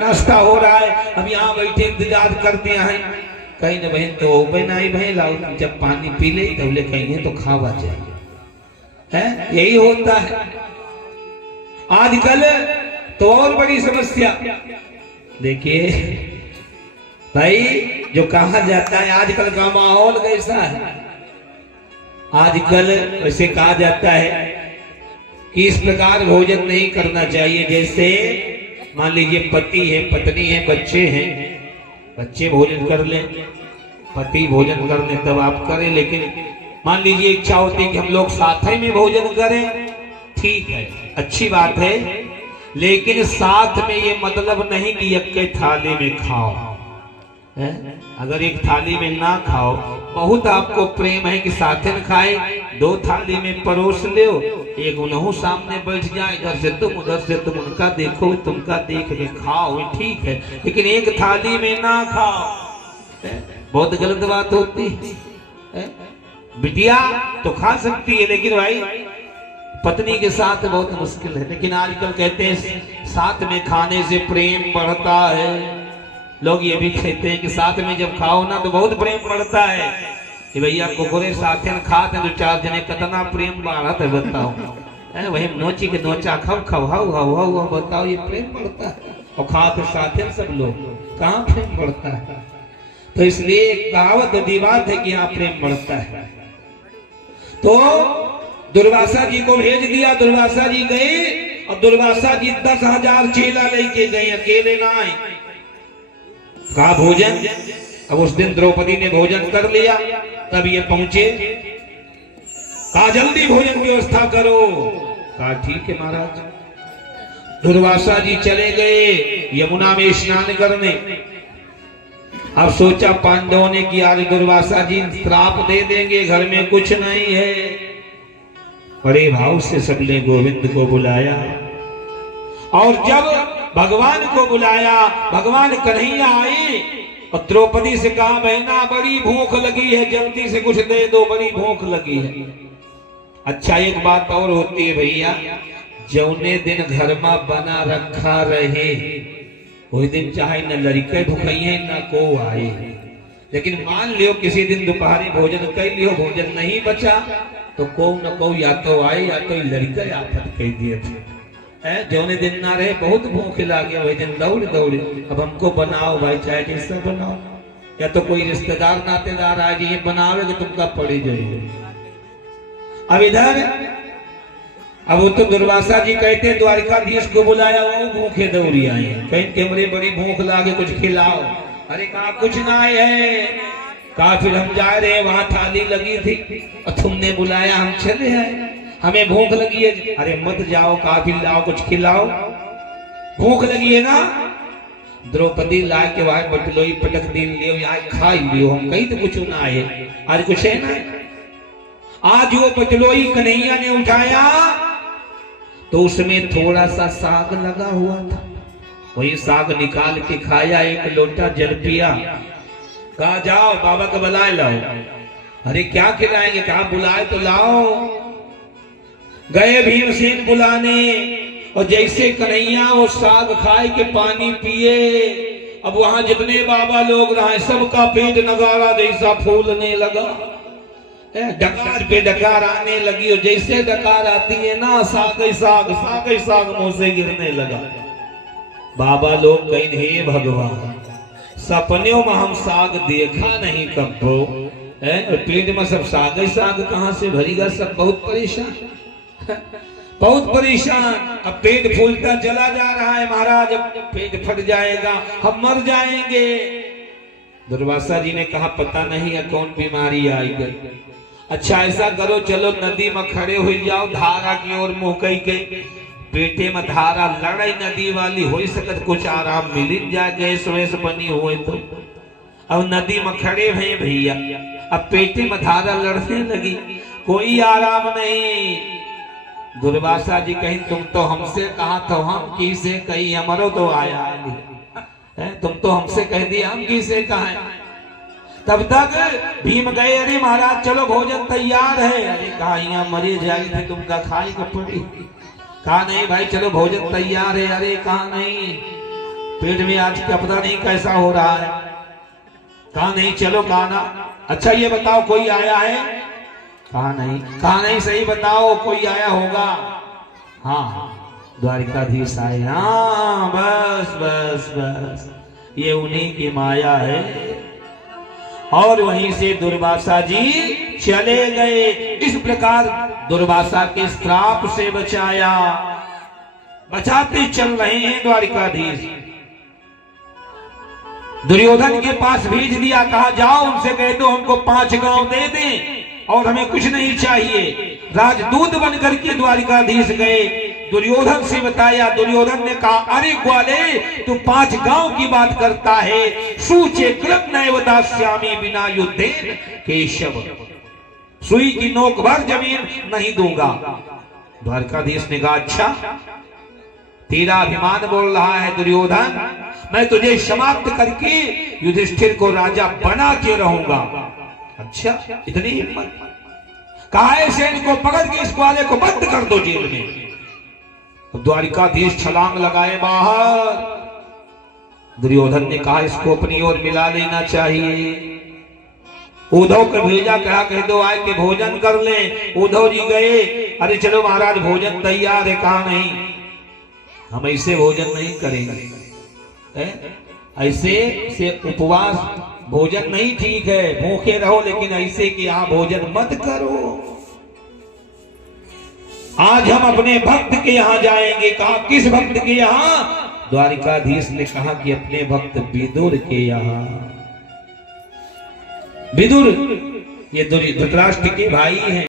नाश्ता हो रहा है, अब यहाँ बैठे इंतजार करते हैं। कहीं न बहन तो बनाई बहन लाओ, जब पानी पी ले बोले कहीं तो खावा चाहिए है, यही होता है आजकल। तो और बड़ी समस्या देखिए भाई, जो कहा जाता है आजकल का माहौल कैसा है। आजकल वैसे कहा जाता है कि इस प्रकार भोजन नहीं करना चाहिए, जैसे मान लीजिए पति है, पत्नी है, बच्चे हैं, बच्चे भोजन कर लें, पति भोजन कर लें तब आप करें। लेकिन मान लीजिए इच्छा होती है कि हम लोग साथ ही में भोजन करें, ठीक है, अच्छी बात है, लेकिन साथ में ये मतलब नहीं कि एक के थाली में खाओ है? अगर एक थाली में ना खाओ, बहुत आपको प्रेम है कि साथ में खाए, दो थाली में परोस लो, एक उन्हों सामने बैठ जाए, इधर से तुम उधर से तुम, उनका देखो तुमका देख के खाओ, ठीक है, लेकिन एक थाली में ना खाओ, बहुत गलत बात होती है। बिटिया तो खा सकती है, लेकिन भाई पत्नी के साथ बहुत मुश्किल है। लेकिन आजकल कहते हैं साथ में खाने से प्रेम बढ़ता है। लोग ये भी कहते हैं कि साथ में जब खाओ ना तो बहुत प्रेम बढ़ता है कि भैया कुकुरे साथ में खाते तो चार जने कितना प्रेम बढ़त है, बताओ वही नोची के नोचा खब खब हाउ हाउ हाउ, बताओ ये प्रेम बढ़ता है। और खाते साथ सब लोग कहाँ प्रेम बढ़ता है। तो इसलिए एक कहावत बात है कि यहाँ प्रेम बढ़ता है। तो दुर्वासा जी को भेज दिया, दुर्वासा जी गए और दुर्वासा जी 10,000 चेला लेके गए, अकेले ना आए। कहा भोजन, अब उस दिन द्रौपदी ने भोजन कर लिया, तब ये पहुंचे, कहा जल्दी भोजन की व्यवस्था करो। कहा ठीक है महाराज। दुर्वासा जी चले गए यमुना में स्नान करने। अब सोचा पांडवों ने कि आज दुर्वासा जी श्राप दे देंगे, घर में कुछ नहीं है। बड़े भाव से सबने गोविंद को बुलाया, और जब भगवान को बुलाया, भगवान कन्हैया आए और द्रौपदी से कहा बहना बड़ी भूख लगी है, जल्दी से कुछ दे दो, बड़ी भूख लगी है। अच्छा एक बात और होती है भैया, जौने दिन घर में बना रखा रहे कोई दिन चाहे न लड़के भुकइए न को आए, लेकिन मान लियो किसी दिन दोपहरी भोजन कर लियो, भोजन नहीं बचा तो को न को या तो आए या तो लड़के आफत कह दिए थे। जौने दिन ना रहे बहुत भूख लगे, वही दिन दौड़े दौड़े अब हमको बनाओ भाई, चाहे कैसा बनाओ, या तो कोई रिश्तेदार नातेदार आए जी ये बनावे कि तुमका पड़ी जाइए। अब इधर अब वो तो दुर्वासा जी कहते द्वारिकाधीश को बुलाया, वो भूखे दौड़ी आए, कहीं के हमरे बड़ी भूख लागे कुछ खिलाओ। अरे कहा कुछ ना है, कहा फिर हम जा रहे हैं, वहां थाली लगी थी और तुमने बुलाया, हम चले आए, हमें भूख लगी है। अरे मत जाओ, काफी लाओ, कुछ खिलाओ, भूख लगी है ना। द्रौपदी ला के वहां बटलोई पटक दिन लियो, यहाँ खा लियो, हम कहीं तो कुछ ना आए, आज कुछ है ना। आज वो बटलोई कन्हैया ने उठाया तो उसमें थोड़ा सा साग लगा हुआ था, वही साग निकाल के खाया, एक लोटा जल पिया। कहा जाओ बाबा को बुलाए लाओ। अरे क्या खिलाएंगे, कहा बुलाए तो लाओ। गए भीमसेन बुलाने, और जैसे कन्हैया वो साग खाए के पानी पिए, अब वहां जितने बाबा लोग रहे सबका पेट नगारा जैसा फूलने लगा, डकार पे डकार आने लगी, और जैसे डकार आती है ना साग साग साग साग मुंह से गिरने लगा। बाबा लोग कहीं हे भगवान, सपनों में हम साग देखा नहीं कब्बो, पेट में सब साग साग कहां से भरीगा, सब बहुत परेशान बहुत परेशान। अब पेट फूलता चला जा रहा है महाराज, अब पेट फट जाएगा, हम मर जाएंगे। दुर्वासा जी ने कहा पता नहीं है कौन बीमारी आई गई। अच्छा ऐसा करो, चलो नदी में खड़े हो जाओ, धारा की ओर मुंह कई के, पेटे में धारा लड़ाई नदी वाली हो सकत कुछ आराम मिल जाए, गैस वैस बनी हुए तो। अब नदी में खड़े हुए भैया, अब पेटे में धारा लड़ने लगी, कोई आराम नहीं। दुर्वासा जी कहीं तुम तो हमसे कहा था, हम किसे कही, हमारो तो आया है, तुम तो हमसे कह दिया, हम किसे कहा। तब तक भीम गए, अरे महाराज चलो भोजन तैयार है। अरे कहा यहाँ मरे जाए थे, तुमका खाई का पड़ी। कहा नहीं भाई चलो भोजन तैयार है। अरे कहा नहीं, पेट में आज क्या पता नहीं कैसा हो रहा है। कहा नहीं, चलो कहा ना। अच्छा ये बताओ कोई आया है? कहा नहीं। कहा नहीं, सही बताओ कोई आया होगा? हाँ द्वारिकाधीश आए। हाँ बस बस बस, ये उन्हीं की माया है। और वहीं से दुर्वासा जी चले गए। इस प्रकार दुर्वासा के श्राप से बचाया, बचाते चल रहे हैं द्वारिकाधीश। दुर्योधन के पास भेज दिया, कहा जाओ उनसे कह दो हमको 5 गांव दे दें और हमें कुछ नहीं चाहिए। राजदूत बनकर के द्वारिकाधीश गए, दुर्योधन से बताया। दुर्योधन ने कहा अरे ग्वाले, तू 5 गांव की बात करता है। सूचे कृत नैव दास्यामि बिना युद्धे केशव, सुई की नोक भर जमीन नहीं दूंगा। द्वारकाधीश ने कहा अच्छा, तेरा अभिमान बोल रहा है दुर्योधन, मैं तुझे समाप्त करके युधिष्ठिर को राजा बना के रहूंगा। अच्छा इतनी हिम्मत? कहा ऐसे इनको पकड़ के इस ग्वाले को बंद कर दो जेल में। द्वारिकाधीश छलांग लगाए बाहर। दुर्योधन ने कहा इसको अपनी ओर मिला लेना चाहिए। उद्धव को भेजा, कहा कह दो आए के भोजन कर ले। उद्धव जी गए, अरे चलो महाराज भोजन तैयार है। कहा नहीं, हम ऐसे भोजन नहीं करेंगे, ऐसे से उपवास भोजन नहीं ठीक है, भूखे रहो लेकिन ऐसे कि आप भोजन मत करो। आज हम अपने भक्त के यहाँ जाएंगे। कहा किस भक्त के यहाँ? द्वारिकाधीश ने कहा कि अपने भक्त विदुर के यहाँ। विदुर ये धृतराष्ट्र के भाई हैं।